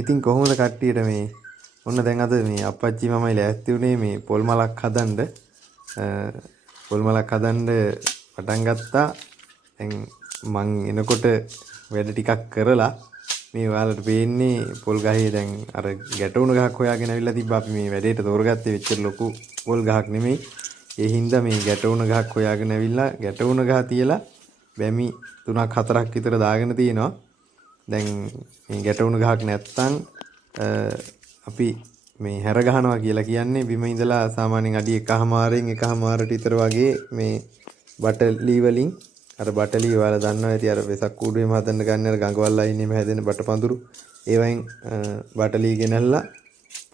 ඉතින් කොහොමද කට්ටියට මේ ඔන්න දැන් අද මේ අප්පච්චි මමයි ලෑස්ති උනේ මේ පොල් මලක් හදන්න. පොල් මලක් හදන්න පටන් ගත්තා. දැන් මං එනකොට වැඩ ටිකක් කරලා මේ ඔයාලට පේන්නේ පොල් ගහේ දැන් අර ගැටුණු ගහක් හොයාගෙන අවිල්ලා තිබ්බා. අපි මේ වැඩේට තෝරගත්තේ වෙච්චර ලොකු පොල් ගහක් නෙමෙයි. ඒ හින්දා මේ ගැටුණු ගහක් හොයාගෙන අවිල්ලා ගැටුණු ගහ තියලා බැමි 3ක් 4ක් විතර දාගෙන තියෙනවා. දැන් මේ ගැටුණු ගහක් නැත්තම් අපි මේ හැර ගහනවා කියලා කියන්නේ බිම ඉඳලා සාමාන්‍යයෙන් අඩි 1.5න් 1.5ට විතර වගේ මේ බටලි වලින් අර බටලි ඔයාලා දන්නවා ඇති අර වෙසක් කූඩුවේම හදන්න ගන්න අර ගඟවල් අයින්නේම හැදෙන බටපඳුරු ඒ වයින් බටලි ගෙනල්ලා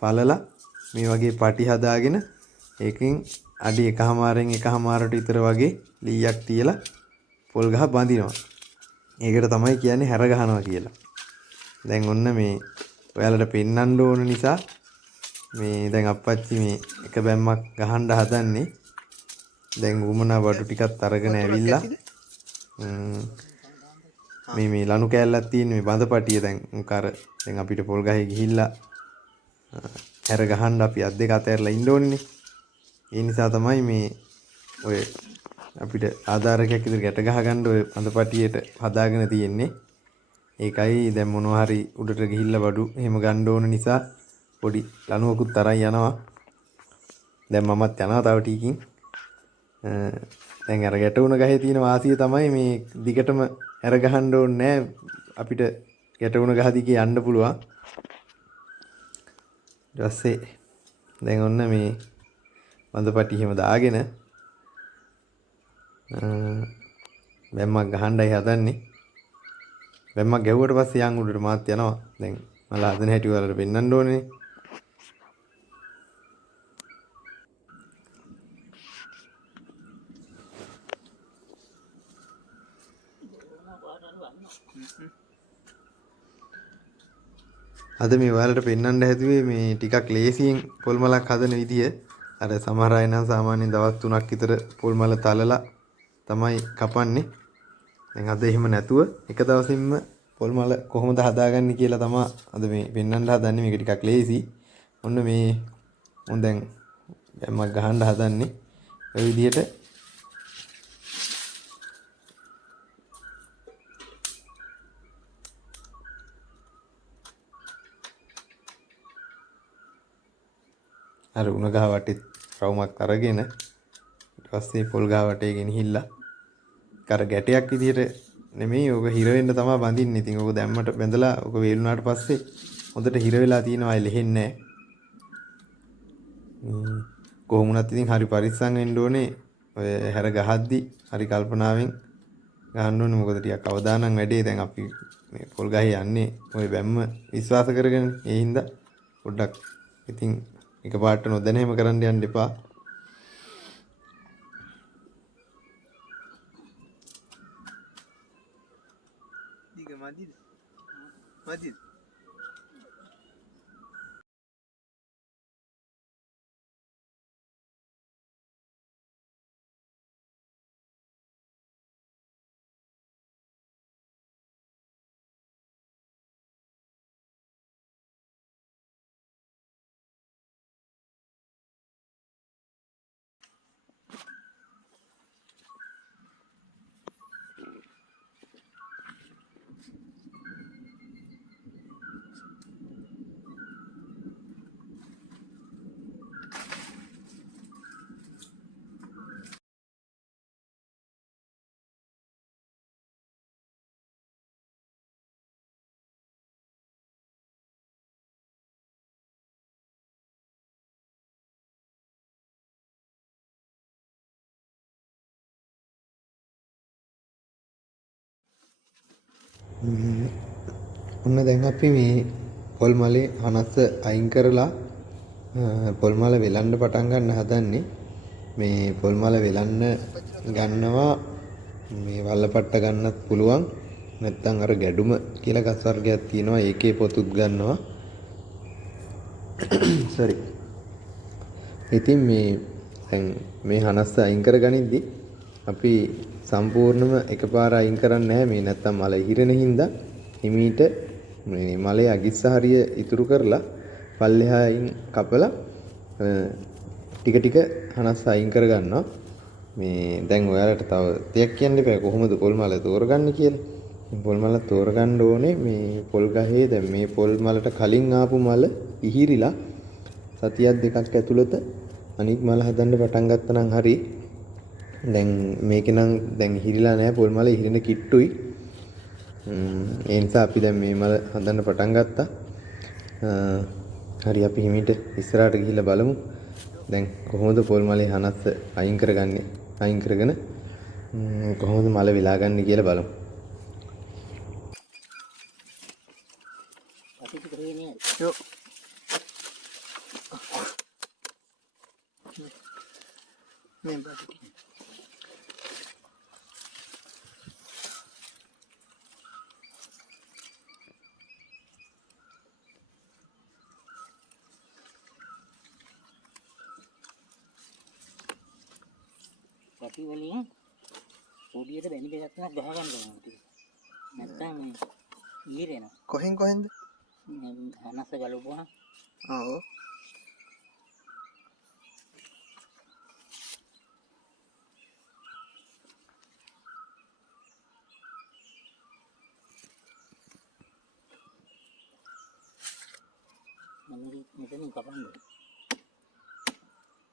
පළලා මේ වගේ පටි හදාගෙන ඒකෙන් අඩි 1.5න් 1.5ට විතර වගේ ලීයක් තියලා පොල් ගහ බඳිනවා. ඒකට තමයි කියන්නේ හැර ගහනවා කියලා. දැන් ඔන්න මේ ඔයාලට පෙන්වන්න ඕන නිසා මේ දැන් අප්පච්චි මේ එක බැම්මක් ගහන්න හදන්නේ. දැන් උමනා බඩු ටිකක් අරගෙන ඇවිල්ලා මේ ලනු කෑල්ලක් තියෙන මේ බඳපටිය දැන් මුකර දැන් අපිට පොල් ගහේ ගිහිල්ලා හැර ගහන්න අපි අත් දෙක අතහැරලා ඉන්න ඕනේ. ඒ නිසා තමයි මේ ඔය අපිට ආධාරකයක් විදිහට ගැට ගහ ගන්න ඔය බඳපටියට හදාගෙන තියෙන්නේ. ඒකයි දැන් මොනවා හරි උඩට ගිහිල්ලා බඩු එහෙම ගන්න ඕන නිසා පොඩි ලණුවකුත් තරන් යනවා. දැන් මමත් යනවා තව ටිකකින්. දැන් අර ගැටුණ ගහේ තියෙන වාසිය තමයි මේ දිගටම ඇර ගහන්න ඕනේ නැහැ. අපිට ගැටුණ ගහ දිගේ යන්න පුළුවන්. ඊට පස්සේ දැන් ඔන්න මේ බඳපටි එහෙම දාගෙන බැම්මක් ගහන්නයි හදන්නේ. බැම්මක් ගැහුවට පස්සේ යන් උඩට මාත් යනවා. දැන් මල හදන හැටි වලට පෙන්වන්න ඕනේ. අද මේ ඔයාලට පෙන්වන්න හැදුවේ මේ ටිකක් ලේසියෙන් පොල් මලක් හදන විදිය. අර සමහර අය නම් සාමාන්‍යයෙන් දවස් 3ක් විතර පොල් මල තලලා තමයි කපන්නේ. දැන් අද එහෙම නැතුව එක දවසින්ම පොල් මල කොහොමද හදාගන්නේ කියලා තමයි අද මේ පෙන්වන්න හදන්නේ. මේක ටිකක් ලේසි. ඔන්න මේ උන් දැන් බැම්මක් ගහන්න හදන්නේ. ඔය විදිහට අර උණ ගහ වටේ රවුමක් අරගෙන ඊට පස්සේ පොල් ගහ වටේ ගෙනහිල්ලා කර ගැටයක් විදිහට නෙමෙයි ඕක හිර වෙන්න තමයි බඳින්නේ. ඉතින් ඕක දැම්මට බැඳලා ඕක වේලුණාට පස්සේ හොඳට හිර වෙලා තියෙනවා. ඒ ලෙහෙන්නේ නැහැ. කොහොමුණත් ඉතින් හරි පරිස්සම් වෙන්න ඕනේ. ඔය හැර ගහද්දි හරි කල්පනාවෙන් ගහන්න ඕනේ. මොකද ටිකක් අවදානම් වැඩේ. දැන් අපි මේ පොල් ගහේ යන්නේ ඔය බැම්ම විශ්වාස කරගෙන. ඒ හින්දා පොඩ්ඩක් ඉතින් එකපාරට නොදැන එහෙම කරන්න යන්න එපා. Diga, Madid. ඔන්න දැන් අපි මේ පොල් මලේ හනස්ස අයින් කරලා පොල් මල වෙලන්න පටන් ගන්න හදන්නේ. මේ පොල් මල වෙලන්න ගන්නවා මේ වල්ලපට්ට ගන්නත් පුළුවන්. නැත්නම් අර ගැඩුම කියලා ගස් වර්ගයක් තියෙනවා. ඒකේ පොතුත් ගන්නවා. sorry. ඉතින් මේ හනස්ස අයින් කරගනිද්දි අපි සම්පූර්ණයෙන්ම එකපාර අයින් කරන්නේ නැහැ. මේ නැත්තම් මල ඉහිරෙන හින්දා හිමීට මේ මලේ අගිස්ස හරිය ඉතුරු කරලා පල්ලෙහායින් කපලා ටික ටික හනස් අයින් කරගන්නවා. මේ දැන් ඔයාලට තව දෙයක් කියන්න එපා කොහොමද පොල් මල තෝරගන්නේ කියලා. පොල් මල තෝරගන්න ඕනේ මේ පොල් ගහේ දැන් මේ පොල් මලට කලින් ආපු මල ඉහිරිලා සතියක් දෙකක් ඇතුළත අනිත් මල හදන්න පටන් ගත්තා නම් හරි. දැන් මේකේ නම් දැන් ඉහිරිලා නැහැ පොල් මල ඉහිරින කිට්ටුයි. ඒ නිසා අපි දැන් මේ මල හදන්න පටන් ගත්තා. හරි අපි හිමීට ඉස්සරහට ගිහිල්ලා බලමු. දැන් කොහොමද පොල් මලේ හනස්ස අයින් කරගන්නේ? අයින් කරගෙන කොහොමද මල වෙලා ගන්න කියලා බලමු. යෝ මේ බඩට අපි වලින් පොඩියට බැමි දෙකක් තුනක් ගහ ගන්න ඕනේ. නැත්තම් ඊරේනවා. කොහෙන්ද හනස ගලවපුවා ආ මෙතනින් කපන්න.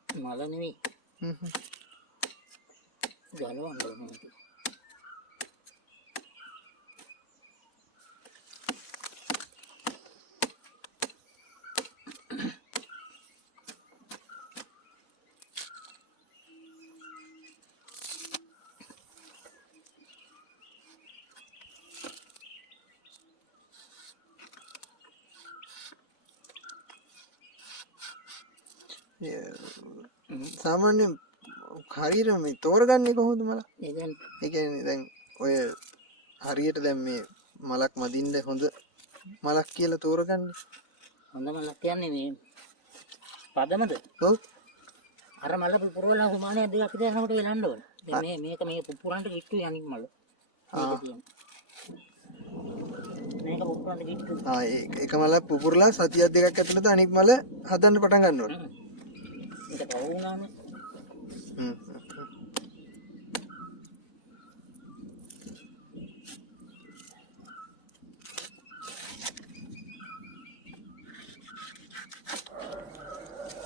මල නෙමෙයි. ගලවන්න ඕනේ. සාමාන්‍යයෙන් හරියට මේ තෝරගන්නේ කොහොමද මල? ඒ දැන් ඒ කියන්නේ දැන් ඔය හරියට දැන් මේ මලක් මදින්න හොඳ මලක් කියලා තෝරගන්නේ. හොඳ මලක් කියන්නේ මේ පදමද? ඔව්. අර මල පුපුරවලා හුමානේ දෙකක් විතර යනකොට වෙලන්න ඕන. දැන් මේක මේ පුපුරන්ට කිට්ටුයි අනිත් මල. මේක තියෙන. මේක පුපුරන්ට කිට්ටුයි. ඒක මල පුපුරලා සතියක් දෙකක් ඇතුළත අනිත් මල හදන්න පටන් ගන්න ඕනේ. මේක තව වුණානේ.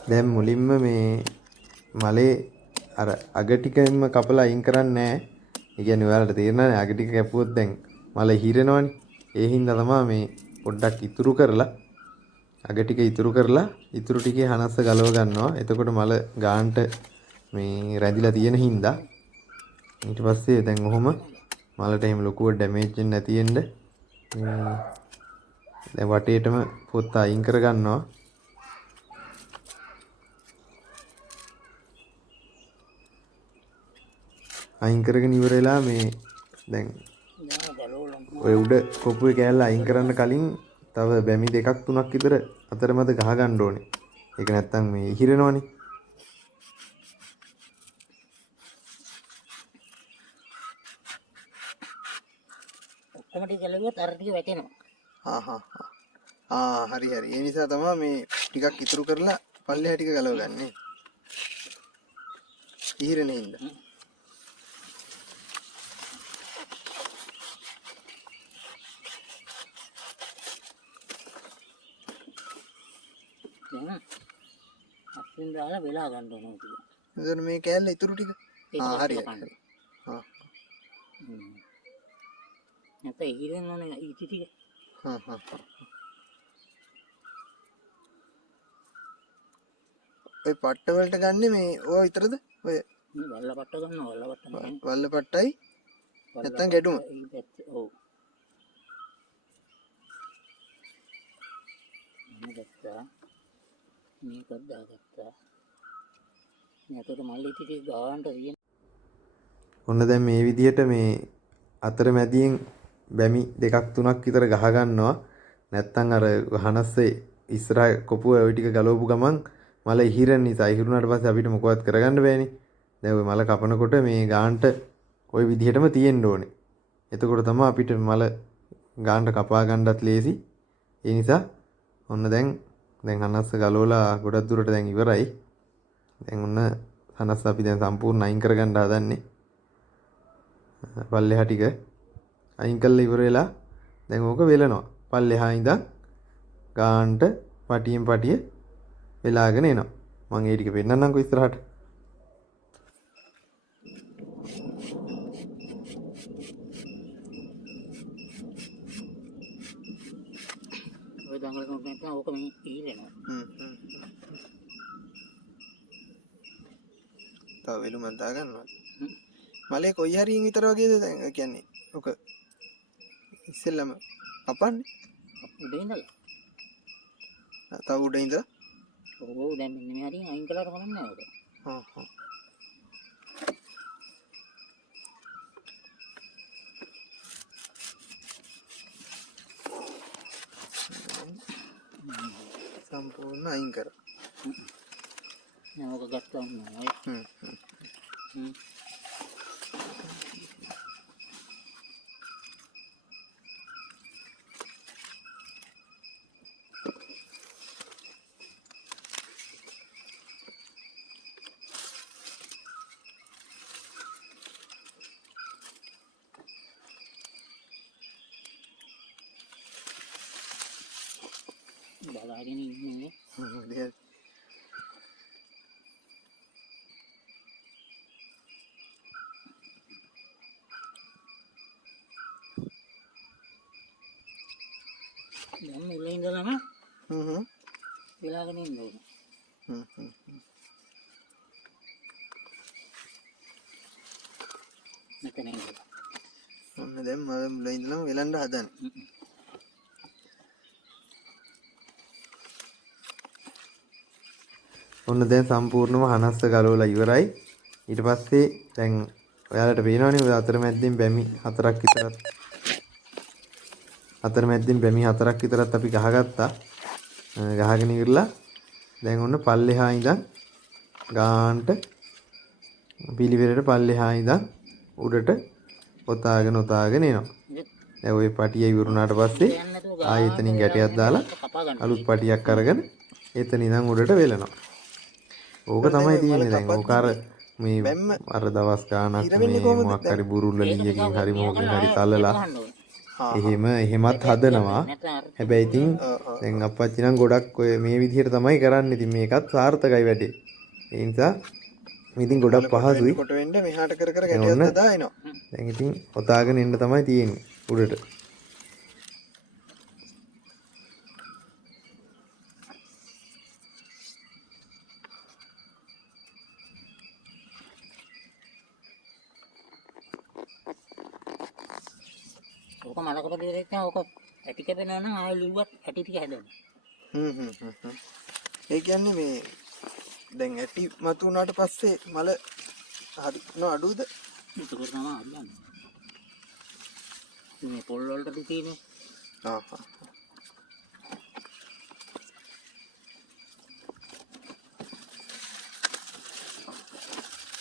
දැන් මුලින්ම මේ මලේ අර අග ටිකෙන්ම කපලා අයින් කරන්නේ නැහැ. ඒ කියන්නේ ඔයාලට තේරෙනවනේ අග ටික කැපුවොත් දැන් මල හිරෙනවනේ. ඒ හින්දා තමයි මේ පොඩ්ඩක් ඉතුරු කරලා අග ටික ඉතුරු කරලා ඉතුරු ටිකේ හනස්ස ගලව ගන්නවා. එතකොට මල ගාන්ට මේ රැඳිලා තියෙන හින්දා ඊට පස්සේ දැන් ඔහොම මලට එහෙම ලොකුව ඩැමේජ් වෙන්නේ නැති වෙන්න දැන් වටේටම පොත්ත අයින් කර ගන්නවා. අයින් කරගෙන ඉවර වෙලා මේ දැන් ඔය උඩ කොපුවේ කෑල්ල අයින් කරන්න කලින් තව බැමි දෙකක් තුනක් විතර අතරමැද ගහ ගන්න ඕනේ. ඒක නැත්තම් මේ ඉහිරෙනවනේ. ඔක්කොම ටික ගලවුවොත් අර ටික වැටෙනවා. හරි. ඒ නිසා තමයි මේ ටිකක් ඉතුරු කරලා පල්ලෙහා ටික ගලව ගන්නෙ. ඉහිරෙන්නේ හින්දා. අස්සින් දාලා වෙලා ගන්න ඕනේ කියලා. එතන මේ කෑල්ල ඉතුරු ටික. හරි. නැත්නම් ඉහිරෙන්න ඕනේ ඉති ටික. ඔය පට්ට වලට ගන්නෙ මේ ඕවා විතරද? ඔය වල්ල පට්ට ගන්නවා වල්ල පට්ට නෙමෙයි. වල්ල පට්ටයි නැත්තම් ගැටුම. ඔව්. ගත්තා. මේකත් දාගත්තා. මේකට මල්ලි ටික ගානට තියෙන. ඔන්න දැන් මේ විදිහට මේ අතරමැදියෙන් බැමි දෙකක් තුනක් විතර ගහ ගන්නවා. නැත්තම් අර හනස්සේ ඉස්සරහ කොපුව ওই ටික ගලවපු ගමන් මල ඉහිරෙන නිසා ඉහිරුණාට පස්සේ අපිට මොකවත් කරගන්න බෑනේ. දැන් ওই මල කපනකොට මේ ගානට ওই විදිහටම තියෙන්න ඕනේ. එතකොට තමයි අපිට මල ගානට කපා ගන්නත් ලේසි. ඒ නිසා ඔන්න දැන් හනස්ස ගලවලා ගොඩක් දුරට දැන් ඉවරයි. දැන් ඔන්න හනස්ස අපි දැන් සම්පූර්ණ අයින් කරගන්න හදන්නේ. පල්ලෙහා ටික අයින් කරලා ඉවර වෙලා දැන් ඕක වෙලනවා. පල්ලෙහා ඉඳන් ගාන්ට පටියෙන් පටිය වෙලාගෙන එනවා. මම ඒ ටික පෙන්නන්නම්කෝ ඉස්සරහට. ඔය දඟල කරන නැත්නම් ඕක මේ ඉහිරෙනවා. තව වෙලුමක් දාගන්නවා. මලේ කොයි හරියින් විතර වගේද දැන් කියන්නේ ඔක ඉස්සෙල්ලම අපන්නේ උඩ ඉඳලා. තව උඩ ඉඳලා ඔව් දැන් මෙන්න මේ හරියෙන් අයින් කළාට කමක් නැහැ ඔක. සම්පූර්ණ අයින් කරා. නෑ ඔක ගත්තා නෑ. බලාගෙන ඉන්නේ. දැන් මුල ඉඳලම වෙලාගෙන ඉන්න ඕනේ. මෙතන ඉඳලා. ඔන්න දැන් මම මුල ඉඳලම වෙලන්න හදන්නේ. ඔන්න දැන් සම්පූර්ණම හනස්ස ගලවලා ඉවරයි. ඊට පස්සේ දැන් ඔයාලට පේනවනේ ඔය අතරමැද්දෙන් බැමි හතරක් විතරත් අපි ගහගත්තා. ගහගෙන ඉවරලා දැන් ඔන්න පල්ලෙහා ඉඳන් ගාන්ට පිළිවෙලට පල්ලෙහා ඉඳන් උඩට ඔතාගෙන එනවා. දැන් ওই පටිය ඉවරුණාට පස්සේ ආයෙ එතනින් ගැටයක් දාලා අලුත් පටියක් අරගෙන එතන ඉඳන් උඩට වෙලනවා. ඕක තමයි තියෙන්නේ දැන්. ඕක අර මේ අර දවස් ගාණක් මේ මොකක් හරි බුරුල්ල ලීයකින් හරි මොකකින් හරි තල්ලලා එහෙමත් හදනවා. හැබැයි ඉතින් දැන් අප්පච්චි නම් ගොඩක් ඔය මේ විදිහට තමයි කරන්නේ. ඉතින් මේකත් සාර්ථකයි වැඩේ. ඒ නිසා ඉතින් ගොඩක් පහසුයි. කොට වෙන්න මෙහාට කර ගැටියක් දානවා. දැන් ඉතින් ඔතාගෙන එන්න තමයි තියෙන්නේ උඩට. ඕක මලකට දෙයක් නෑ. ඕක ඇටි කැපෙනවා නම් ආයෙ ලිව්වත් ඇටි ටික හැදෙනවා. ඒ කියන්නේ මේ දැන් ඇටි මතු වුණාට පස්සේ මල හරි අඩුද? ඒක තමයි හරියන්නේ. මේ පොල් වලට තියෙන්නේ.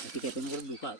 ඇටි කැපෙනකොට දුකයි.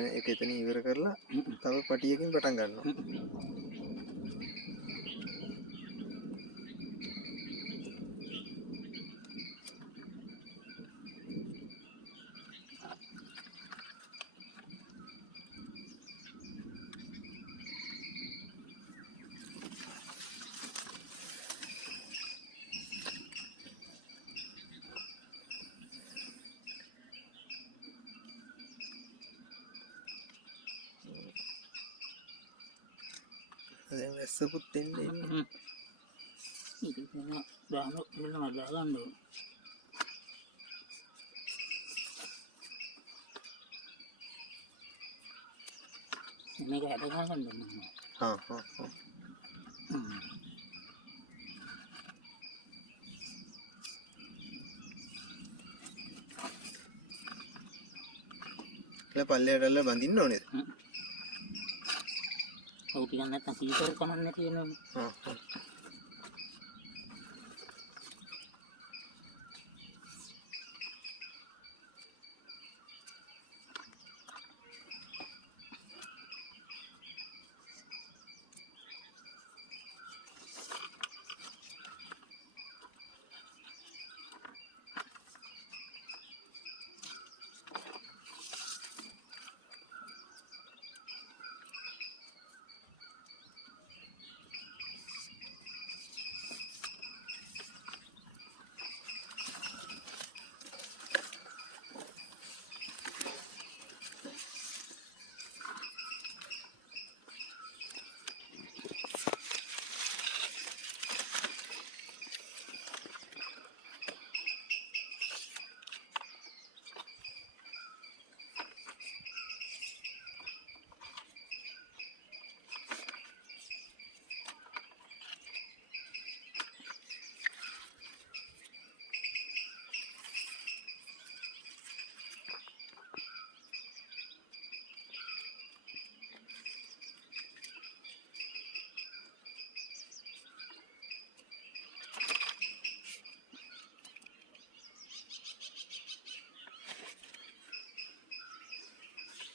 ඒක එතන ඉවර කරලා තව පටියකින් පටන් ගන්නවා. දැන් වැස්සකුත් එන්නේ. ඒක තමයි දාන මෙන්න මම දාගන්න ඕනේ. මේක හැද ගන්න ඕනේ. හා හා හා. පල්ලෙයටල්ල බඳින්න ඕනේද? ඔව් ටිකක් නැත්තම් කීකර කමක් නැති වෙනවනේ. හා හා.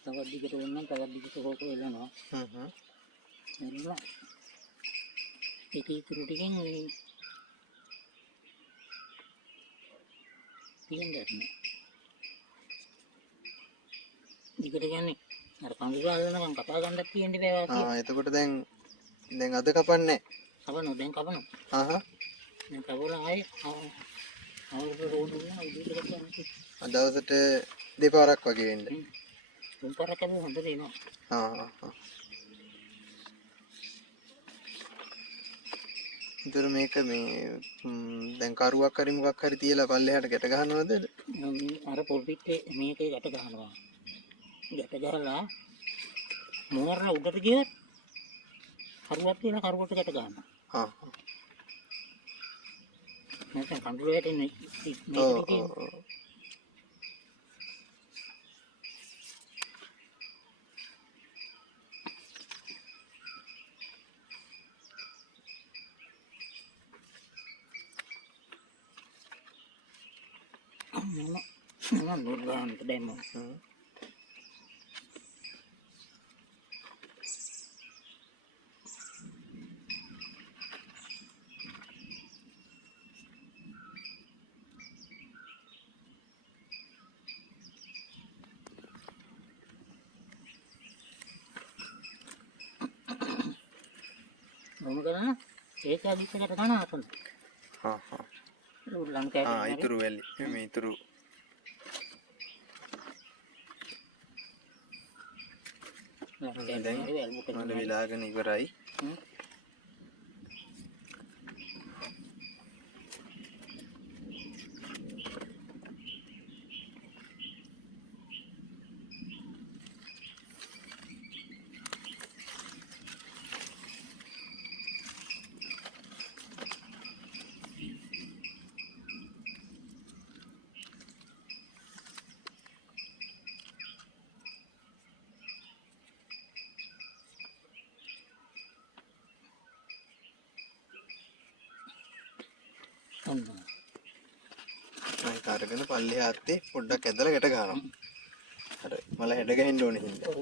තවත් දිගට වුණා තවත් දිගට හොක වෙනවා. එනවා. ඒක ඉතුරු ටිකෙන් පියන්නේ. දිගට යන්නේ. අර කඳුළු අල්ලනකම් කපා ගන්නත් තියෙන්නේ බෑ වාසිය. එතකොට දැන් අද කපන්නේ කපනවා දැන් කපනවා. හා. දැන් කපලා ආයේ අවුරුදු රෝඩුනා ඉදිරියට ගත්තා. අද දවසට දෙපාරක් වගේ වෙන්න. තුන් පාරක් කම හොඳ දෙනවා. හා හා. ඉතින් මේක මේ දැන් කරුවක් හරි මොකක් හරි තියලා පල්ලෙහාට ගැට ගන්නවද? අර පොල් පිටේ මේකේ ගැට ගන්නවා. ගැට ගහලා මෝරන උඩට ගියොත් කරුවක් තියෙන කරුවට ගැට ගන්නවා. හා. නැත්නම් කඳුළු වැටෙන්නේ මේකට තියෙන්නේ. Nó nuốt vào cái đêm mà. Đúng cái đó. Để cho đi cái đó nào thôi. හා හා. Lúc làm cái. ඉතුරු වැලි. මේ ඉතුරු මල වෙලාගෙන ඉවරයි. ඒක අරගෙන පල්ලෙහා ඇත්තේ පොඩ්ඩක් ඇදලා ගැට ගන්නවා. අර මල හැඩ ගහින්න ඕනේ හින්දා.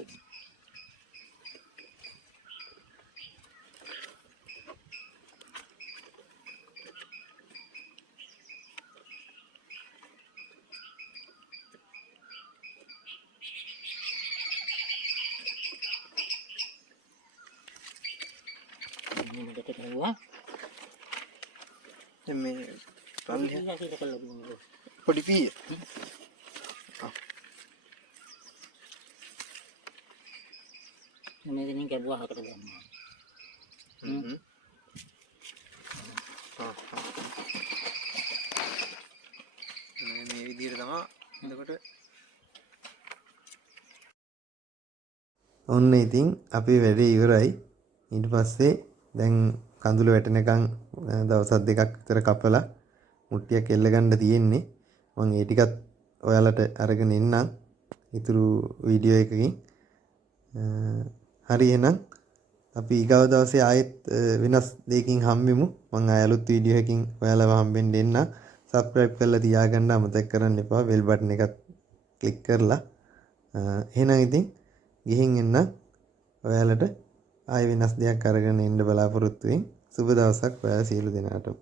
මේ පල්ලෙහා පොඩි පීය. මේකෙන් කැබුවා හකට ගන්නවා. මේ විදිහට තමයි එතකොට ඔන්න ඉතින් අපි වැඩේ ඉවරයි. ඊට පස්සේ දැන් කඳුළු වැටෙනකන් දවස් දෙකක් විතර කපලා මුට්ටියක් එල්ල ගන්න තියෙන්නේ. මම ඒ ටිකත් ඔයාලට අරගෙන එන්නම් ඉතුරු වීඩියෝ එකකින්. හරි එහෙනම් අපි ඊගව දවසේ ආයෙත් වෙනස් දෙයකින් හම්බෙමු. මම ආයෙ අලුත් වීඩියෝ එකකින් ඔයාලව හම්බෙන්න එන්න. සබ්ස්ක්‍රයිබ් කරලා තියාගන්න අමතක කරන්න එපා. බෙල් බටන් එකත් ක්ලික් කරලා. එහෙනම් ඉතින් ගිහින් එන්න. ඔයාලට ආයෙ වෙනස් දෙයක් අරගෙන එන්න බලාපොරොත්තු වෙමින් සුබ දවසක් ඔයාලා සියලු දෙනාටම.